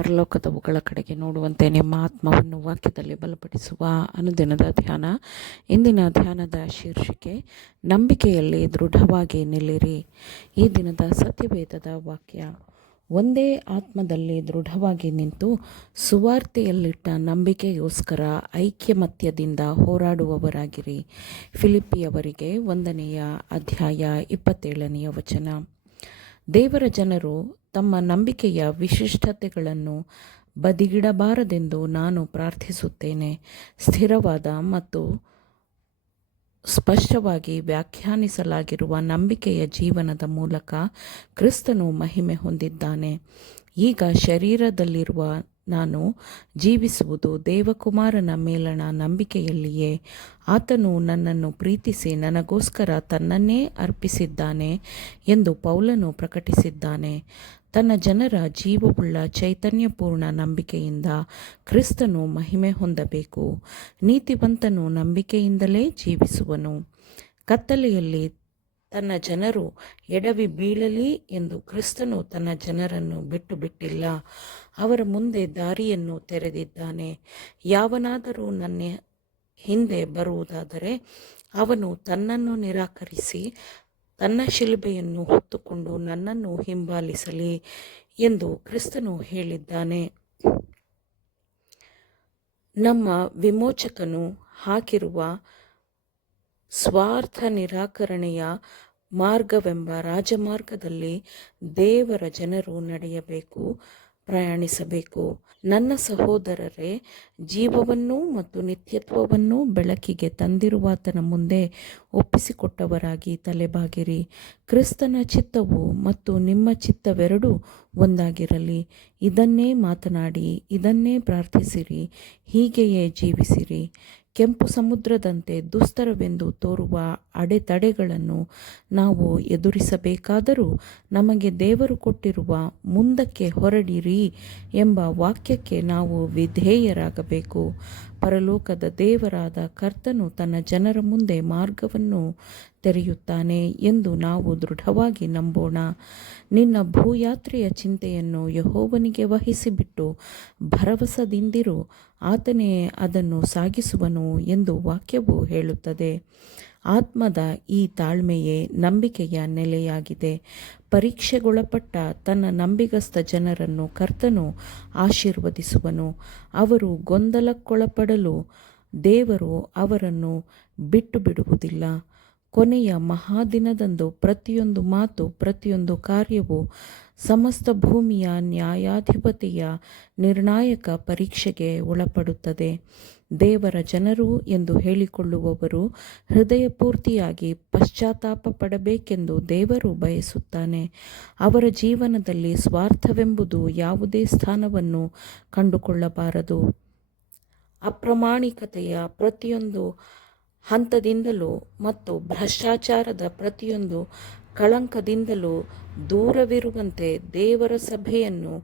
ಪರಲೋಕದವುಗಳ ಕಡೆಗೆ ನೋಡುವಂತೆ ನಿಮ್ಮ ಆತ್ಮವನ್ನು ವಾಕ್ಯದಲ್ಲಿ ಬಲಪಡಿಸುವ ಅನುದಿನದ ಧ್ಯಾನ. ಇಂದಿನ ಧ್ಯಾನದ ಶೀರ್ಷಿಕೆ ನಂಬಿಕೆಯಲ್ಲಿ ದೃಢವಾಗಿ ನಿಲ್ಲಿರಿ. ಈ ದಿನದ ಸತ್ಯವೇದದ ವಾಕ್ಯ: ಒಂದೇ ಆತ್ಮದಲ್ಲಿ ದೃಢವಾಗಿ ನಿಂತು ಸುವಾರ್ತೆಯಲ್ಲಿಟ್ಟ ನಂಬಿಕೆಗೋಸ್ಕರ ಐಕ್ಯಮತ್ಯದಿಂದ ಹೋರಾಡುವವರಾಗಿರಿ. ಫಿಲಿಪ್ಪಿಯವರಿಗೆ 1ನೇ ಅಧ್ಯಾಯ 27ನೇ ವಚನ. ದೇವರ ಜನರು ತಮ್ಮ ನಂಬಿಕೆಯ ವಿಶಿಷ್ಟತೆಗಳನ್ನು ಬದಿಗಿಡಬಾರದೆಂದು ನಾನು ಪ್ರಾರ್ಥಿಸುತ್ತೇನೆ. ಸ್ಥಿರವಾದ ಮತ್ತು ಸ್ಪಷ್ಟವಾಗಿ ವ್ಯಾಖ್ಯಾನಿಸಲಾಗಿರುವ ನಂಬಿಕೆಯ ಜೀವನದ ಮೂಲಕ ಕ್ರಿಸ್ತನು ಮಹಿಮೆ ಹೊಂದಿದ್ದಾನೆ. ಈಗ ಶರೀರದಲ್ಲಿರುವ ನಾನು ಜೀವಿಸುವುದು ದೇವಕುಮಾರನ ಮೇಲಣ ನಂಬಿಕೆಯಲ್ಲಿಯೇ. ಆತನು ನನ್ನನ್ನು ಪ್ರೀತಿಸಿ ನನಗೋಸ್ಕರ ತನ್ನನ್ನೇ ಅರ್ಪಿಸಿದ್ದಾನೆ ಎಂದು ಪೌಲನು ಪ್ರಕಟಿಸಿದ್ದಾನೆ. ತನ್ನ ಜನರ ಜೀವವುಳ್ಳ ಚೈತನ್ಯಪೂರ್ಣ ನಂಬಿಕೆಯಿಂದ ಕ್ರಿಸ್ತನು ಮಹಿಮೆ ಹೊಂದಬೇಕು. ನೀತಿವಂತನು ನಂಬಿಕೆಯಿಂದಲೇ ಜೀವಿಸುವನು. ಕತ್ತಲೆಯಲ್ಲಿ ತನ್ನ ಜನರು ಎಡವಿ ಬೀಳಲಿ ಎಂದು ಕ್ರಿಸ್ತನು ತನ್ನ ಜನರನ್ನು ಬಿಟ್ಟಿಲ್ಲ. ಅವರ ಮುಂದೆ ದಾರಿಯನ್ನು ತೆರೆದಿದ್ದಾನೆ. ಯಾವನಾದರೂ ನನ್ನ ಹಿಂದೆ ಬರುವುದಾದರೆ ಅವನು ತನ್ನನ್ನು ನಿರಾಕರಿಸಿ ತನ್ನ ಶಿಲುಬೆಯನ್ನು ಹೊತ್ತುಕೊಂಡು ನನ್ನನ್ನು ಹಿಂಬಾಲಿಸಲಿ ಎಂದು ಕ್ರಿಸ್ತನು ಹೇಳಿದ್ದಾನೆ. ನಮ್ಮ ವಿಮೋಚಕನು ಹಾಕಿರುವ ಸ್ವಾರ್ಥ ನಿರಾಕರಣೆಯ ಮಾರ್ಗವೆಂಬ ರಾಜಮಾರ್ಗದಲ್ಲಿ ದೇವರ ಜನರು ನಡೆಯಬೇಕು, ಪ್ರಯಾಣಿಸಬೇಕು. ನನ್ನ ಸಹೋದರರೇ, ಜೀವವನ್ನೂ ಮತ್ತು ನಿತ್ಯತ್ವವನ್ನೂ ಬೆಳಕಿಗೆ ತಂದಿರುವಾತನ ಮುಂದೆ ಒಪ್ಪಿಸಿಕೊಟ್ಟವರಾಗಿ ತಲೆಬಾಗಿರಿ. ಕ್ರಿಸ್ತನ ಚಿತ್ತವು ಮತ್ತು ನಿಮ್ಮ ಚಿತ್ತವೆರಡೂ ಒಂದಾಗಿರಲಿ. ಇದನ್ನೇ ಮಾತನಾಡಿ, ಇದನ್ನೇ ಪ್ರಾರ್ಥಿಸಿರಿ, ಹೀಗೆಯೇ ಜೀವಿಸಿರಿ. ಕೆಂಪು ಸಮುದ್ರದಂತೆ ದುಸ್ತರವೆಂದು ತೋರುವ ಅಡೆತಡೆಗಳನ್ನು ನಾವು ಎದುರಿಸಬೇಕಾದರೂ ನಮಗೆ ದೇವರು ಕೊಟ್ಟಿರುವ ಮುಂದಕ್ಕೆ ಹೊರಡಿರಿ ಎಂಬ ವಾಕ್ಯಕ್ಕೆ ನಾವು ವಿಧೇಯರಾಗಬೇಕು. ಪರಲೋಕದ ದೇವರಾದ ಕರ್ತನು ತನ್ನ ಜನರ ಮುಂದೆ ಮಾರ್ಗವನ್ನು ತೆರೆಯುತ್ತಾನೆ ಎಂದು ನಾವು ದೃಢವಾಗಿ ನಂಬೋಣ. ನಿನ್ನ ಭೂಯಾತ್ರೆಯ ಚಿಂತೆಯನ್ನು ಯೆಹೋವನಿಗೆ ವಹಿಸಿಬಿಟ್ಟು ಭರವಸದಿಂದಿರು, ಆತನೇ ಅದನ್ನು ಸಾಗಿಸುವನು ಎಂದು ವಾಕ್ಯವು ಹೇಳುತ್ತದೆ. ಆತ್ಮದ ಈ ತಾಳ್ಮೆಯೇ ನಂಬಿಕೆಯ ನೆಲೆಯಾಗಿದೆ. ಪರೀಕ್ಷೆಗೊಳಪಟ್ಟ ತನ್ನ ನಂಬಿಗಸ್ತ ಜನರನ್ನು ಕರ್ತನು ಆಶೀರ್ವದಿಸುವನು. ಅವರು ಗೊಂದಲಕ್ಕೊಳಪಡಲು ದೇವರು ಅವರನ್ನು ಬಿಟ್ಟು ಬಿಡುವುದಿಲ್ಲ. ಕೊನೆಯ ಮಹಾದಿನದಂದು ಪ್ರತಿಯೊಂದು ಮಾತು, ಪ್ರತಿಯೊಂದು ಕಾರ್ಯವು ಸಮಸ್ತ ಭೂಮಿಯ ನ್ಯಾಯಾಧಿಪತಿಯ ನಿರ್ಣಾಯಕ ಪರೀಕ್ಷೆಗೆ ಒಳಪಡುತ್ತದೆ. ದೇವರ ಜನರು ಎಂದು ಹೇಳಿಕೊಳ್ಳುವವರು ಹೃದಯಪೂರ್ತಿಯಾಗಿ ಪಶ್ಚಾತ್ತಾಪ ಪಡಬೇಕೆಂದು ದೇವರು ಬಯಸುತ್ತಾನೆ. ಅವರ ಜೀವನದಲ್ಲಿ ಸ್ವಾರ್ಥವೆಂಬುದು ಯಾವುದೇ ಸ್ಥಾನವನ್ನು ಕಂಡುಕೊಳ್ಳಬಾರದು. ಅಪ್ರಾಮಾಣಿಕತೆಯ ಪ್ರತಿಯೊಂದು ಹಂತದಿಂದಲೂ ಮತ್ತು ಭ್ರಷ್ಟಾಚಾರದ ಪ್ರತಿಯೊಂದು ಕಳಂಕದಿಂದಲೂ ದೂರವಿರುವಂತೆ ದೇವರ ಸಭೆಯನ್ನು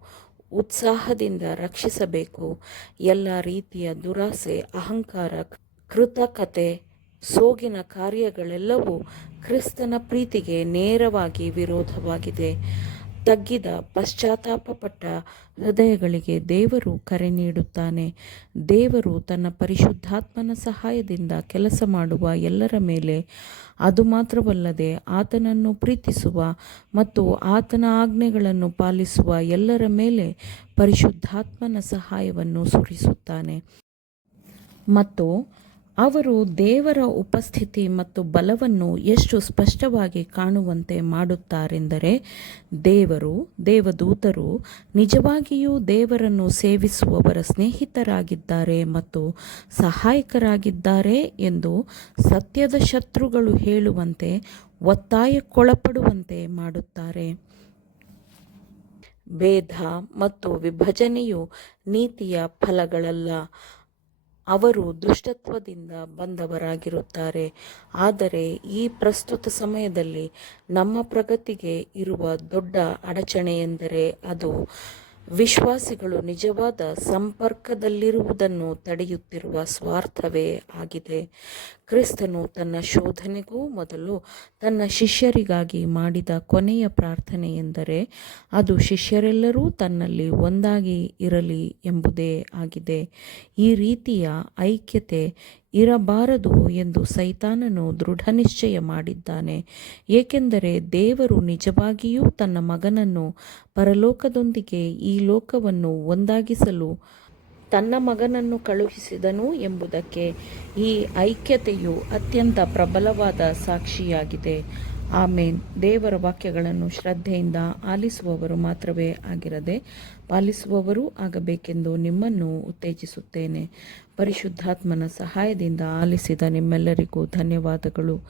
ಉತ್ಸಾಹದಿಂದ ರಕ್ಷಿಸಬೇಕು. ಎಲ್ಲ ರೀತಿಯ ದುರಾಸೆ, ಅಹಂಕಾರ, ಕೃತಕತೆ, ಸೋಗಿನ ಕಾರ್ಯಗಳೆಲ್ಲವೂ ಕ್ರಿಸ್ತನ ಪ್ರೀತಿಗೆ ನೇರವಾಗಿ ವಿರೋಧವಾಗಿದೆ. ತಗ್ಗಿದ ಪಶ್ಚಾತ್ತಾಪಪಟ್ಟ ಹೃದಯಗಳಿಗೆ ದೇವರು ಕರೆ ನೀಡುತ್ತಾನೆ. ದೇವರು ತನ್ನ ಪರಿಶುದ್ಧಾತ್ಮನ ಸಹಾಯದಿಂದ ಕೆಲಸ ಮಾಡುವ ಎಲ್ಲರ ಮೇಲೆ, ಅದು ಮಾತ್ರವಲ್ಲದೆ ಆತನನ್ನು ಪ್ರೀತಿಸುವ ಮತ್ತು ಆತನ ಆಜ್ಞೆಗಳನ್ನು ಪಾಲಿಸುವ ಎಲ್ಲರ ಮೇಲೆ ಪರಿಶುದ್ಧಾತ್ಮನ ಸಹಾಯವನ್ನು ಸುರಿಸುತ್ತಾನೆ. ಮತ್ತು ಅವರು ದೇವರ ಉಪಸ್ಥಿತಿ ಮತ್ತು ಬಲವನ್ನು ಎಷ್ಟು ಸ್ಪಷ್ಟವಾಗಿ ಕಾಣುವಂತೆ ಮಾಡುತ್ತಾರೆಂದರೆ, ದೇವರು, ದೇವದೂತರು ನಿಜವಾಗಿಯೂ ದೇವರನ್ನು ಸೇವಿಸುವವರ ಸ್ನೇಹಿತರಾಗಿದ್ದಾರೆ ಮತ್ತು ಸಹಾಯಕರಾಗಿದ್ದಾರೆ ಎಂದು ಸತ್ಯದ ಶತ್ರುಗಳು ಹೇಳುವಂತೆ ಒತ್ತಾಯಕ್ಕೊಳಪಡುವಂತೆ ಮಾಡುತ್ತಾರೆ. ಭೇದ ಮತ್ತು ವಿಭಜನೆಯು ನೀತಿಯ ಫಲಗಳಲ್ಲ. ಅವರು ದುಷ್ಟತ್ವದಿಂದ ಬಂದವರಾಗಿರುತ್ತಾರೆ. ಆದರೆ ಈ ಪ್ರಸ್ತುತ ಸಮಯದಲ್ಲಿ ನಮ್ಮ ಪ್ರಗತಿಗೆ ಇರುವ ದೊಡ್ಡ ಅಡಚಣೆಯೆಂದರೆ ಅದು ವಿಶ್ವಾಸಿಗಳು ನಿಜವಾದ ಸಂಪರ್ಕದಲ್ಲಿರುವುದನ್ನು ತಡೆಯುತ್ತಿರುವ ಸ್ವಾರ್ಥವೇ ಆಗಿದೆ. ಕ್ರಿಸ್ತನು ತನ್ನ ಶೋಧನೆಗೂ ಮೊದಲು ತನ್ನ ಶಿಷ್ಯರಿಗಾಗಿ ಮಾಡಿದ ಕೊನೆಯ ಪ್ರಾರ್ಥನೆ ಎಂದರೆ ಅದು ಶಿಷ್ಯರೆಲ್ಲರೂ ತನ್ನಲ್ಲಿ ಒಂದಾಗಿ ಇರಲಿ ಎಂಬುದೇ ಆಗಿದೆ. ಈ ರೀತಿಯ ಐಕ್ಯತೆ ಇರಬಾರದು ಎಂದು ಸೈತಾನನು ದೃಢನಿಶ್ಚಯ ಮಾಡಿದ್ದಾನೆ. ಏಕೆಂದರೆ ದೇವರು ನಿಜವಾಗಿಯೂ ತನ್ನ ಮಗನನ್ನು ಪರಲೋಕದೊಂದಿಗೆ ಈ ಲೋಕವನ್ನು ಒಂದಾಗಿಸಲು ತನ್ನ ಮಗನನ್ನು ಕಳುಹಿಸಿದನು ಎಂಬುದಕ್ಕೆ ಈ ಐಕ್ಯತೆಯು ಅತ್ಯಂತ ಪ್ರಬಲವಾದ ಸಾಕ್ಷಿಯಾಗಿದೆ. ಆಮೇನ್. ದೇವರ ವಾಕ್ಯಗಳನ್ನು ಶ್ರದ್ಧೆಯಿಂದ ಆಲಿಸುವವರು ಮಾತ್ರವೇ ಆಗಿರದೆ ಪಾಲಿಸುವವರೂ ಆಗಬೇಕೆಂದು ನಿಮ್ಮನ್ನು ಉತ್ತೇಜಿಸುತ್ತೇನೆ. ಪರಿಶುದ್ಧಾತ್ಮನ ಸಹಾಯದಿಂದ ಆಲಿಸಿದ ನಿಮ್ಮೆಲ್ಲರಿಗೂ ಧನ್ಯವಾದಗಳು.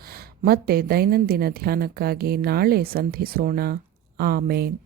ಮತ್ತೆ ದೈನಂದಿನ ಧ್ಯಾನಕ್ಕಾಗಿ ನಾಳೆ ಸಂಧಿಸೋಣ. ಆಮೇನ್.